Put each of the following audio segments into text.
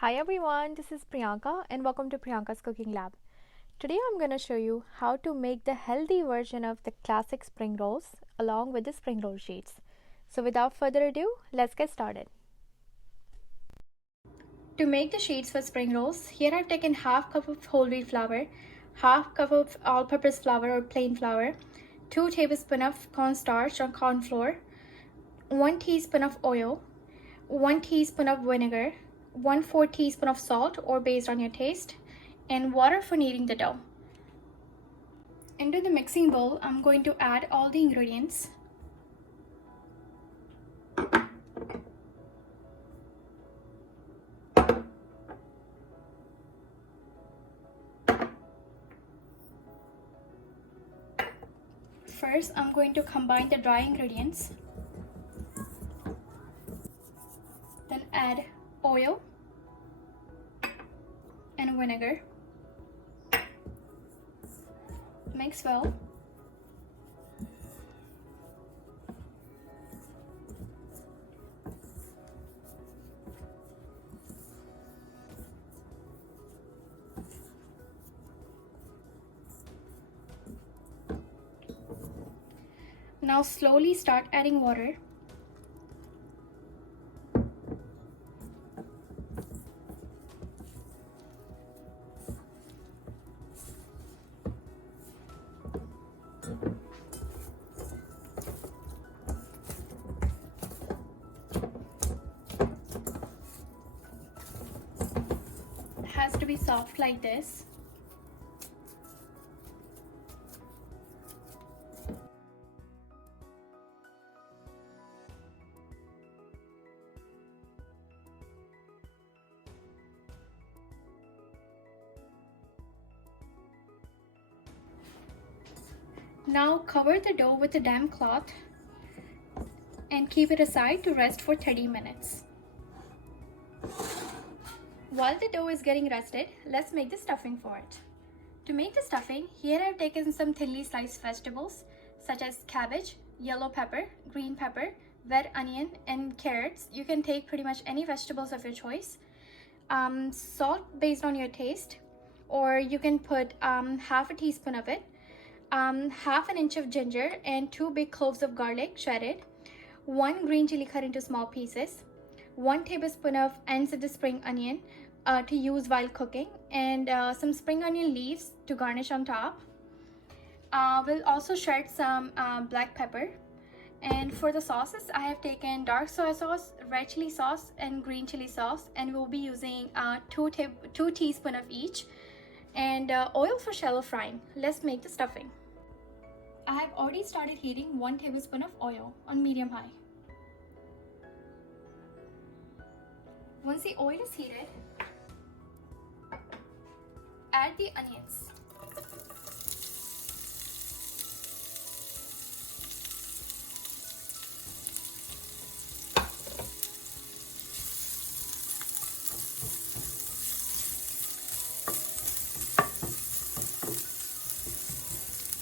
Hi everyone, this is Priyanka and welcome to Priyanka's Cooking Lab. Today I'm going to show you how to make the healthy version of the classic spring rolls along with the spring roll sheets. So without further ado, let's get started. To make the sheets for spring rolls, here I've taken half cup of whole wheat flour, half cup of all-purpose flour or plain flour, 2 tablespoons of cornstarch or corn flour, 1 teaspoon of oil, 1 teaspoon of vinegar, 1/4 teaspoon of salt or based on your taste, and water for kneading the dough. Into the mixing bowl, I'm going to add all the ingredients. First, I'm going to combine the dry ingredients. Then add oil and vinegar. Mix well. Now slowly start adding water. It has to be soft like this. Now cover the dough with a damp cloth and keep it aside to rest for 30 minutes. While the dough is getting rested, let's make the stuffing for it. To make the stuffing, here I've taken some thinly sliced vegetables such as cabbage, yellow pepper, green pepper, red onion, and carrots. You can take pretty much any vegetables of your choice. Salt based on your taste, or you can put half a teaspoon of it. Half an inch of ginger and 2 big cloves of garlic shredded, 1 green chili cut into small pieces, 1 tablespoon of ends of the spring onion to use while cooking, and some spring onion leaves to garnish on top. We'll also shred some black pepper. And for the sauces, I have taken dark soy sauce, red chili sauce, and green chili sauce, and we'll be using 2 teaspoons of each. And oil for shallow frying. Let's make the stuffing. I have already started heating 1 tablespoon of oil on medium high. Once the oil is heated, add the onions.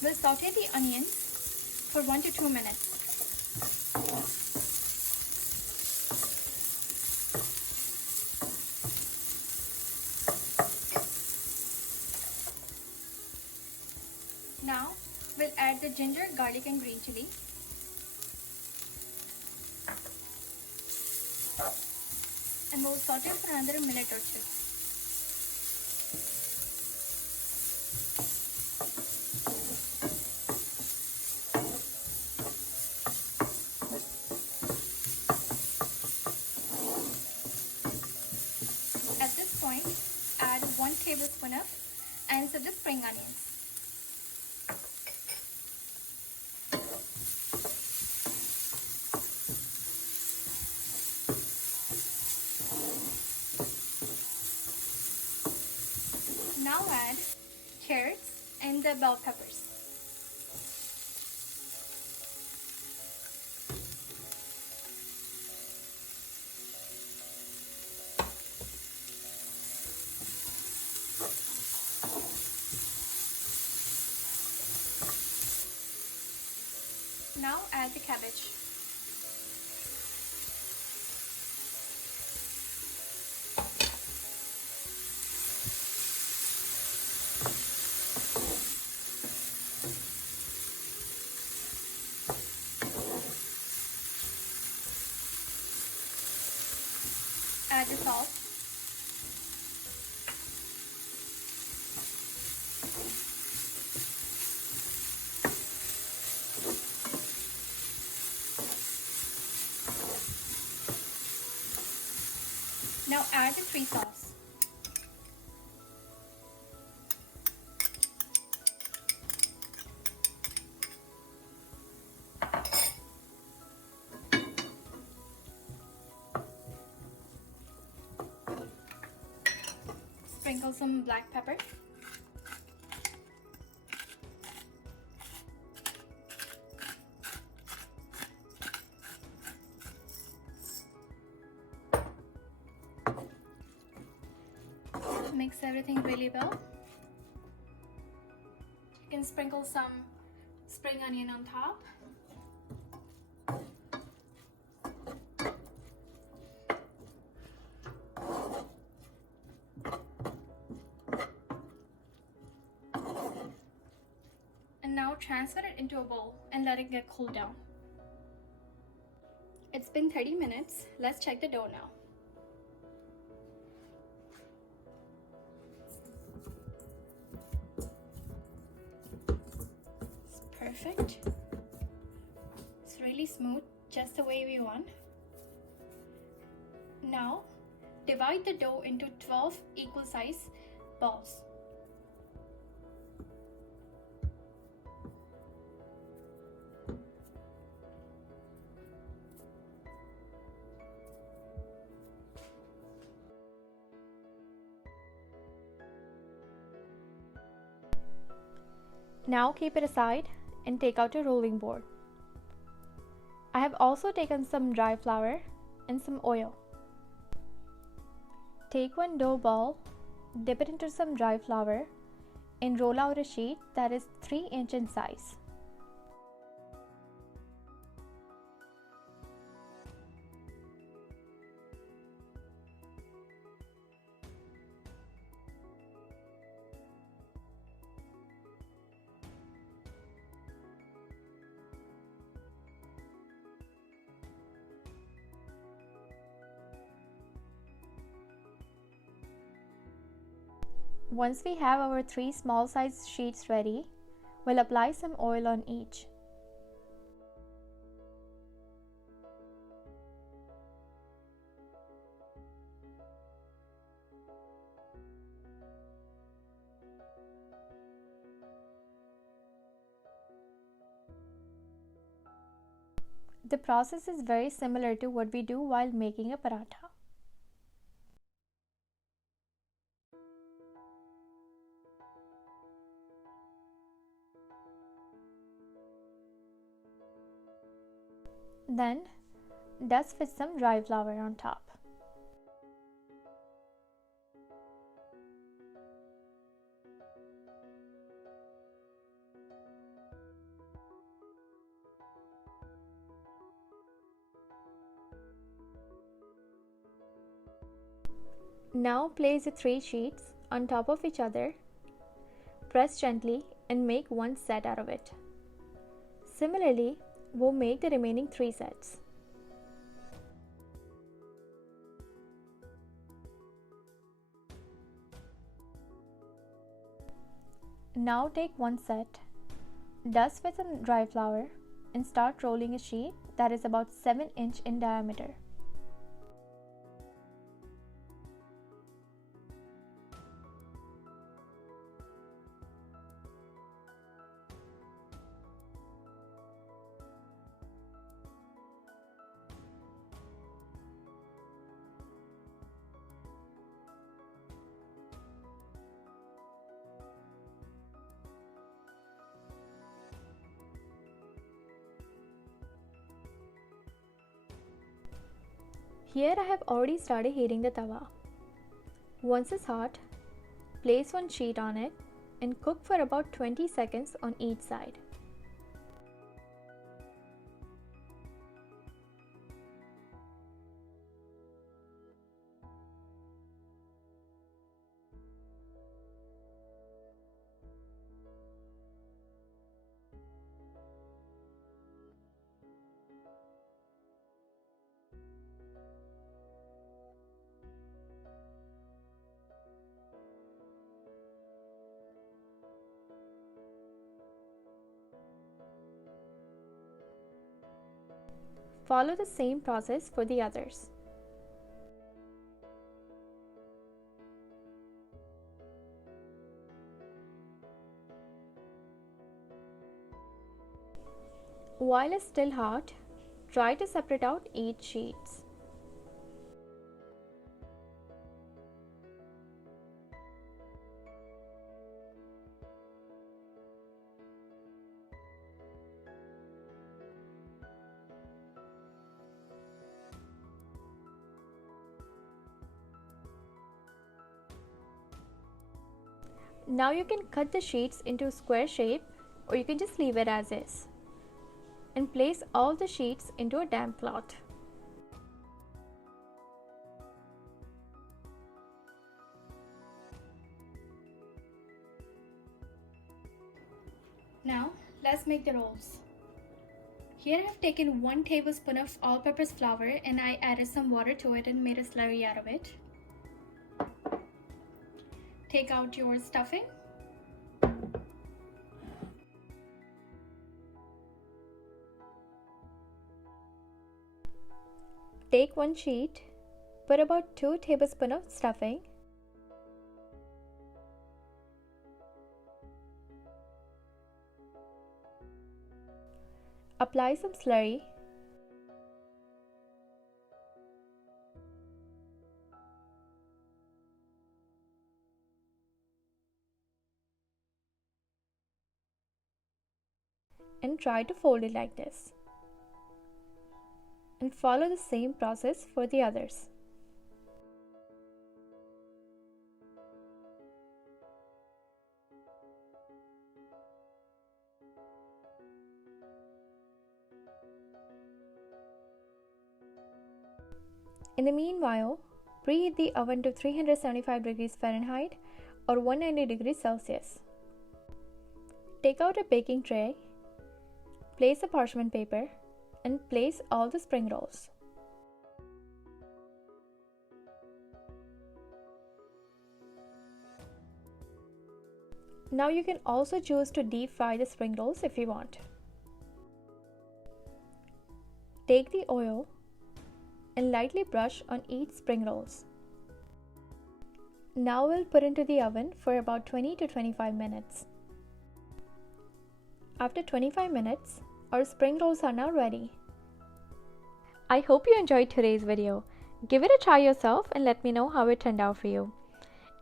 We'll saute the onions for 1 to 2 minutes. Now we'll add the ginger, garlic, and green chili. And we'll saute for another minute or two. At this point, add 1 tablespoon of ends of the spring onions. Now add carrots and the bell peppers. Now add the cabbage. Add the salt. Now add the 3 sauce. Sprinkle some black pepper. Mix everything really well. You can sprinkle some spring onion on top. And now transfer it into a bowl and let it get cooled down. It's been 30 minutes. Let's check the dough now. It's perfect. It's really smooth, just the way we want. Now, divide the dough into 12 equal size balls. Now keep it aside and take out a rolling board. I have also taken some dry flour and some oil. Take one dough ball, dip it into some dry flour, and roll out a sheet that is 3 inch in size. Once we have our 3 small size sheets ready, we'll apply some oil on each. The process is very similar to what we do while making a paratha. Then dust with some dry flour on top. Now place the 3 sheets on top of each other. Press gently and make one set out of it. Similarly, we'll make the remaining 3 sets. Now take one set, dust with some dry flour, and start rolling a sheet that is about 7 inch in diameter. Here I have already started heating the tawa. Once it's hot, place one sheet on it and cook for about 20 seconds on each side. Follow the same process for the others. While it's still hot, try to separate out each sheets. Now you can cut the sheets into a square shape, or you can just leave it as is. And place all the sheets into a damp cloth. Now let's make the rolls. Here I have taken 1 tablespoon of all-purpose flour and I added some water to it and made a slurry out of it. Take out your stuffing. Take 1 sheet, put about 2 tablespoons of stuffing. Apply some slurry. And try to fold it like this. And follow the same process for the others. In the meanwhile, preheat the oven to 375 degrees Fahrenheit or 190 degrees Celsius. Take out a baking tray, place a parchment paper, and place all the spring rolls. Now you can also choose to deep fry the spring rolls if you want. Take the oil and lightly brush on each spring rolls. Now we'll put into the oven for about 20 to 25 minutes. After 25 minutes, our spring rolls are now ready. I hope you enjoyed today's video. Give it a try yourself and let me know how it turned out for you.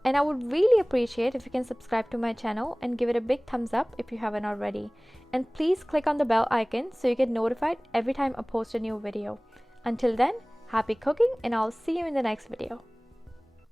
And I would really appreciate if you can subscribe to my channel and give it a big thumbs up if you haven't already. And please click on the bell icon so you get notified every time I post a new video. Until then, happy cooking and I'll see you in the next video.